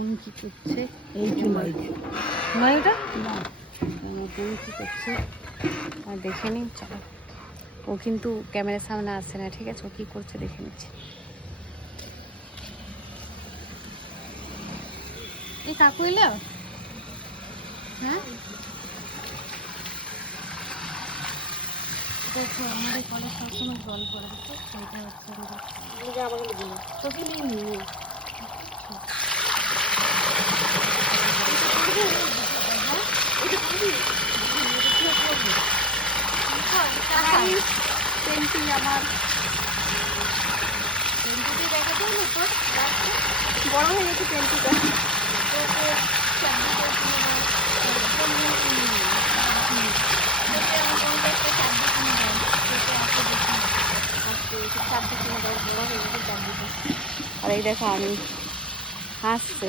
বোন কি করছে? এই চুলাই চুলাইটা বোন কি করছে দেখে নিন। চলো, ও কিন্তু ক্যামেরার সামনে আসছে না, ঠিক আছে? ও কি করছে দেখে নিচ্ছে। এই কাকু এলো? হ্যাঁ, দেখো আমাদের কলে সবসময় জল পড়ে, দেখো সেইটা হচ্ছে আমাদের তোকে নিয়ে নিয়ে পেন্টিং আমার পেন্টিংটি দেখা যায় না তো, বড় হয়ে গেছে পেন্টিংটা। আর এই দেখো আমি হাসছে।